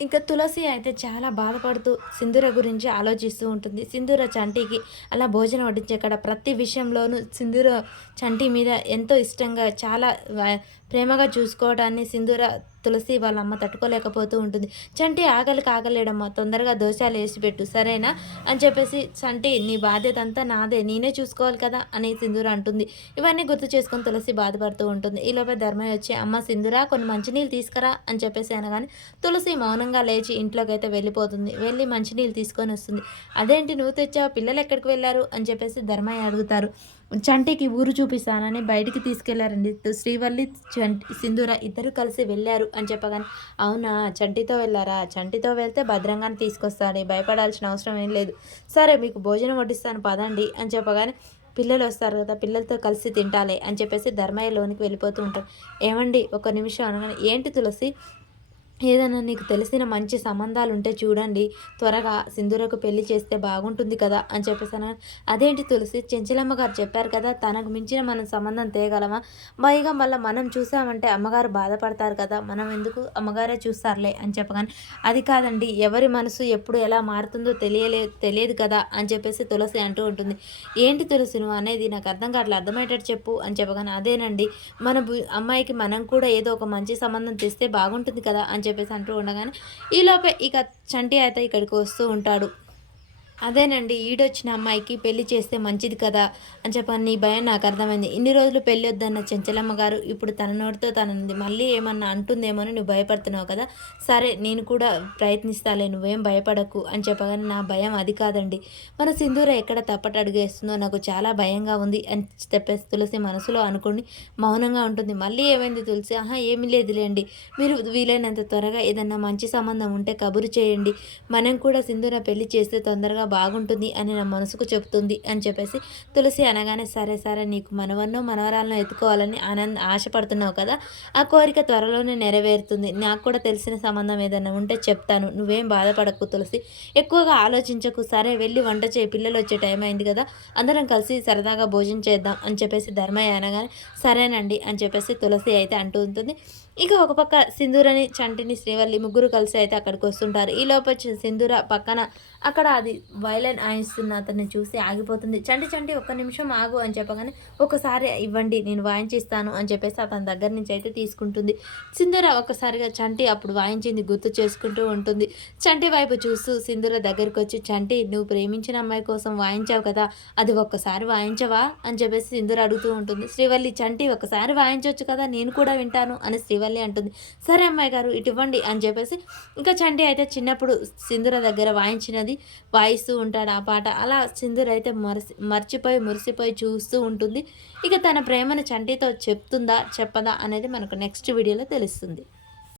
ఇంకా తులసి అయితే చాలా బాధపడుతూ సింధూర గురించి ఆలోచిస్తూ ఉంటుంది. సింధూర చంటికి అలా భోజనం వడ్డించే కాడ ప్రతి విషయంలోనూ సింధూర చంటి మీద ఎంతో ఇష్టంగా చాలా ప్రేమగా చూసుకోవడాన్ని సింధూర తులసి వాళ్ళ అమ్మ తట్టుకోలేకపోతూ ఉంటుంది. చంటి ఆకలికి ఆకలేడమ్మా, తొందరగా దోసెలు ఏసి పెట్టు సరేనా అని చెప్పేసి, చంటి నీ బాధ్యత అంతా నాదే, నేనే చూసుకోవాలి కదా అని సింధూర అంటుంది. ఇవన్నీ గుర్తు చేసుకొని తులసి బాధపడుతూ ఉంటుంది. ఈలోపే ధర్మయ్య వచ్చి అమ్మ సింధూర కొన్ని మంచినీళ్ళు తీసుకురా అని చెప్పేసి అనగానే తులసి మౌనంగా లేచి ఇంట్లోకైతే వెళ్ళిపోతుంది. వెళ్ళి మంచినీళ్ళు తీసుకొని వస్తుంది. అదేంటి నువ్వు తెచ్చావు, పిల్లలు ఎక్కడికి వెళ్ళారు అని చెప్పేసి ధర్మయ్య అడుగుతారు. చంటికి ఊరు చూపిస్తానని బయటికి తీసుకెళ్లారండి. శ్రీవల్లి సింధూర ఇద్దరు కలిసి వెళ్ళారు అని చెప్పగానే, అవునా చంటితో వెళ్ళారా, చంటితో వెళ్తే భద్రంగానే తీసుకొస్తాను, భయపడాల్సిన అవసరం ఏం లేదు, సరే మీకు భోజనం వడ్డిస్తాను పదండి అని చెప్పగానే, పిల్లలు వస్తారు కదా పిల్లలతో కలిసి తింటాలే అని చెప్పేసి ధర్మయ్య లోనికి వెళ్ళిపోతూ ఉంటారు. ఏమండి ఒక నిమిషం అనగానే, ఏంటి తులసి, ఏదైనా నీకు తెలిసిన మంచి సంబంధాలుంటే చూడండి, త్వరగా సింధూరకు పెళ్లి చేస్తే బాగుంటుంది కదా అని చెప్పేసాను. అదేంటి తులసి, చెంచలమ్మ గారు చెప్పారు కదా, తనకు మించిన మనం సంబంధం తేగలమా, పైగా మళ్ళీ మనం చూసామంటే అమ్మగారు బాధపడతారు కదా, మనం ఎందుకు, అమ్మగారే చూస్తారులే అని చెప్పగానే, అది కాదండి ఎవరి మనసు ఎప్పుడు ఎలా మారుతుందో తెలియదు కదా అని చెప్పేసి తులసి అంటూ ఉంటుంది. ఏంటి తులసి నువ్వు అనేది, నాకు అర్థం కావట్లేదు, అర్థమయ్యేటట్టు చెప్పు అని చెప్పగానే, అదేనండి మన అమ్మాయికి మనం కూడా ఏదో ఒక మంచి సంబంధం తెస్తే బాగుంటుంది కదా అని చెప్పేసి అంటూ ఉండగానే, ఈలోపే ఇక చంటి అయితే ఇక్కడికి వస్తూ ఉంటాడు. అదేనండి ఈడొచ్చిన అమ్మాయికి పెళ్లి చేస్తే మంచిది కదా అని చెప్పని, నీ భయం నాకు అర్థమైంది. ఇన్ని రోజులు పెళ్ళి వద్దన్న చెంచలమ్మ గారు ఇప్పుడు తన నోటితో తనది మళ్ళీ ఏమన్నా అంటుందేమో అని నువ్వు భయపడుతున్నావు కదా, సరే నేను కూడా ప్రయత్నిస్తాలే, నువ్వేం భయపడకు అని చెప్పగానే, నా భయం అది కాదండి, మన సింధూర ఎక్కడ తప్పట అడుగేస్తుందో నాకు చాలా భయంగా ఉంది అని చెప్పేసి తులసి మనసులో అనుకుని మౌనంగా ఉంటుంది. మళ్ళీ ఏమైంది తులసి, ఆహా ఏమీ లేదులేండి, మీరు వీలైనంత త్వరగా ఏదన్నా మంచి సంబంధం ఉంటే కబురు చేయండి, మనం కూడా సింధూర పెళ్లి చేస్తే తొందరగా బాగుంటుంది అని నా మనసుకు చెప్తుంది అని చెప్పేసి తులసి అనగానే, సరే సరే నీకు మనవన్నో మనవరాలను ఎత్తుకోవాలని ఆశపడుతున్నావు కదా, ఆ కోరిక త్వరలోనే నెరవేరుతుంది, నాకు కూడా తెలిసిన సంబంధం ఏదైనా ఉంటే చెప్తాను, నువ్వేం బాధపడకు తులసి, ఎక్కువగా ఆలోచించకు, సరే వెళ్ళి వంట చేయి, పిల్లలు వచ్చే టైం అయింది కదా, అందరం కలిసి సరదాగా భోజనం చేద్దాం అని చెప్పేసి ధర్మయ్య అనగానే, సరేనండి అని చెప్పేసి తులసి అయితే అంటూ ఉంటుంది. ఇక ఒక పక్క సింధూరని చంటిని శ్రీవల్లి ముగ్గురు కలిసి అయితే అక్కడికి వస్తుంటారు. ఈ లోపు సింధూర పక్కన అక్కడ అది వైలెన్ వాయిస్తున్న అతన్ని చూసి ఆగిపోతుంది. చంటి చంటి ఒక్క నిమిషం ఆగు అని చెప్పగానే, ఒకసారి ఇవ్వండి నేను వాయించిస్తాను అని చెప్పేసి అతని దగ్గర నుంచి అయితే తీసుకుంటుంది. సింధూర ఒక్కసారిగా చంటి అప్పుడు వాయించింది గుర్తు చేసుకుంటూ ఉంటుంది. చంటి వైపు చూస్తూ సింధూర దగ్గరికి వచ్చి, చంటి నువ్వు ప్రేమించిన అమ్మాయి కోసం వాయించావు కదా, అది ఒక్కసారి వాయించవా అని చెప్పేసి సింధూర అడుగుతూ ఉంటుంది. శ్రీవల్లి, చంటి ఒకసారి వాయించవచ్చు కదా, నేను కూడా వింటాను అని శ్రీవల్లి అంటుంది. సరే అమ్మాయి గారు ఇటు ఇవ్వండి అని చెప్పేసి, ఇంకా చంటి అయితే చిన్నప్పుడు సింధూర దగ్గర వాయిస్తూ ఉంటాడు ఆ పాట. అలా సింధూర్ అయితే మర్చిపోయి మురిసిపోయి చూస్తూ ఉంటుంది. ఇక తన ప్రేమను చంటితో చెప్తుందా చెప్పదా అనేది మనకు నెక్స్ట్ వీడియోలో తెలుస్తుంది.